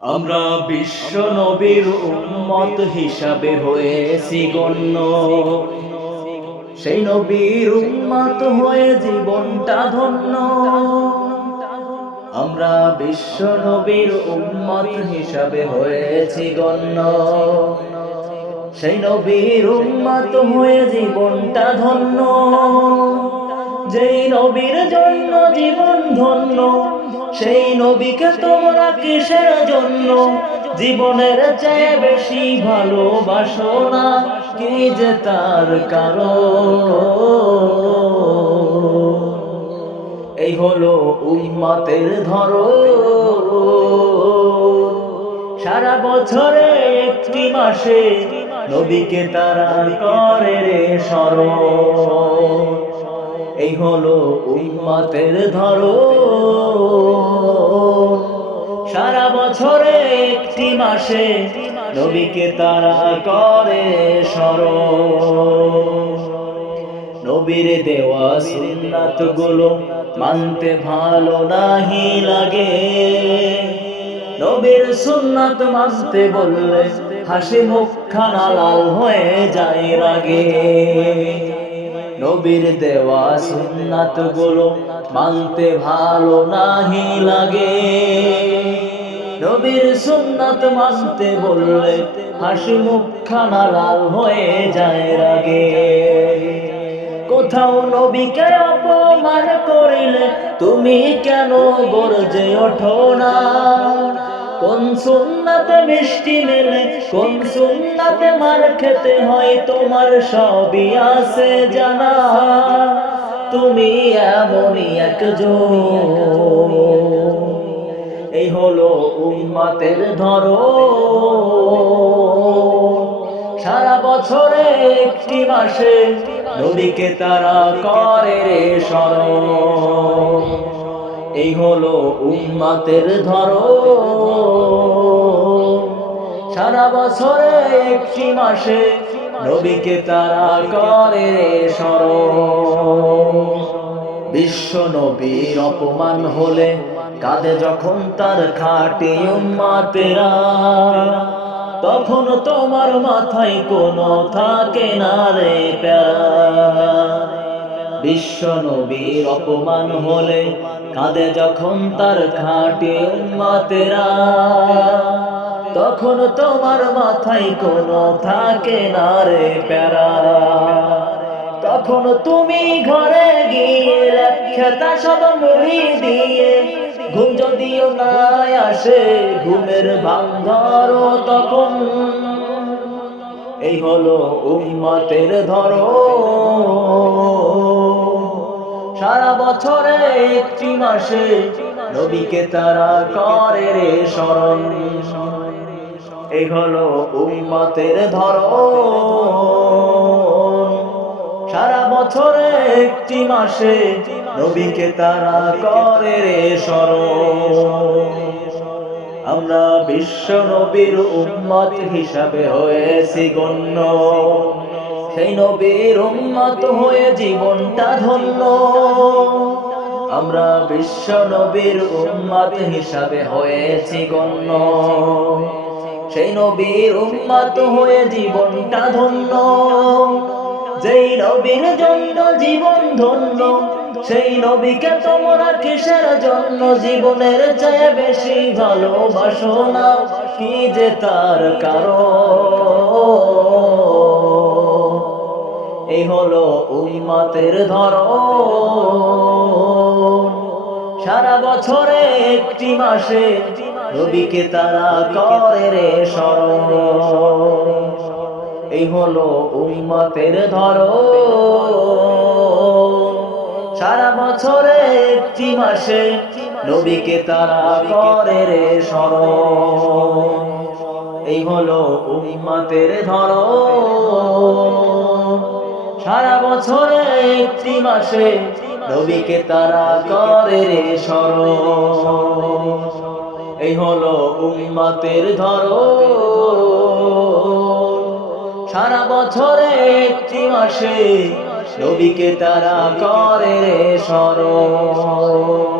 আমরা বিশ্ব নবীর উম্মত হিসাবে হয়েছি গণ্য। সেই নবীর উম্মত হয়ে জীবনটা ধন্য। আমরা বিশ্ব নবীর উম্মত হিসাবে হয়েছি গণ্য। সেই নবীর উম্মত হয়ে জীবনটা ধন্য। যেই নবীর জন্য জীবন ধন্য, সেই নবীকে তোমরা কিসের জন্য জীবনের চেয়ে বেশি ভালোবাসো না? কি যে তার কারণ? এই হলো উম্মতের ধরন। সারা বছরে একটি মাসে নবীকে তারা করে রে স্মরণ। এই হলো উম্মতের ধরন। সারা বছরে একটি মাসে নবীকে তারা করে স্মরণ। নবীর দেওয়া সুন্নাত গুলো মানতে ভালো নাহি লাগে। নবীর সুন্নাত মানতে বললে হাসি মুখখানা লাল হয়ে যায় রাগে। নবীর দেওয়া সুন্নাত গুলো মানতে ভালো নাহি লাগে। নবীর সুন্নাত মানতে বললে হাসি মুখখানা লাল হয়ে যায় রাগে। কোথাও নবীকে অপমান করিলে তুমি কেন গর্জে ওঠো না? কোন সুন্নাতে মিষ্টি মেলে, কোন সুন্নাতে মার খেতে হয়, তোমার সবই আছে জানা। তুমি এমনই একজন। এই হলো উম্মতের ধরন। সারা বছরে একটি মাসে নবীকে তারা করে রে স্মরণ। এই হলো উম্মতের ধরন। সারা বছরে একটি মাসে নবীকে তারা করে রে স্মরণ। বিশ্ব নবীর অপমান হলে কাঁদে যখন তার খাঁটি উম্মতেরা, তখন তোমার মাথায় কোনো থাকে না রে প্যারা। বিশ্ব নবীর অপমান হলে কাঁদে যখন তার খাঁটি উম্মতেরা, তখন তোমার মাথায় কোনো থাকে না রে প্যারা। তখন তুমি ঘরে গিয়ে খেতা সব মুড়ি দিয়ে, ঘুম যদিও না আসে ঘুমের ভান ধরো তখন। এই হলো উম্মতের ধরন। সারা বছরে একটি মাসে নবীকে তারা করে রে স্মরণ। এই হলো উম্মতের ধরন। সারা বছরে একটি মাসে নবীকে তারা করে রে স্মরণ। আমরা বিশ্ব নবীর উম্মত হিসাবে হয়েছি গণ্য। সেই নবীর উম্মত হয়ে জীবনটা ধন্য। আমরা বিশ্ব নবীর উম্মত হিসাবে হয়েছি গণ্য। সেই নবীর উম্মত হয়ে জীবনটা ধন্য। যেই নবীর জন্য জীবন ধন্য, সেই নবীকে তোমরা কিসের জন্য জীবনের চেয়ে বেশি ভালোবাসো না? কি যে তার কারণ? এই হলো উম্মতের ধরন। সারা বছরে একটি মাসে নবীকে তারা করে রে স্মরণ। এই হলো উম্মতের ধরন। সারা বছরে একটি মাসে নবীকে তারা করে রে স্মরণ। এই হলো উম্মতের ধরন। সারা বছরে একটি মাসে নবীকে তারা করে রে স্মরণ। এই হলো উম্মতের ধরন। সারা বছরে একটি মাসে নবীকে তারা করে রে স্মরণ।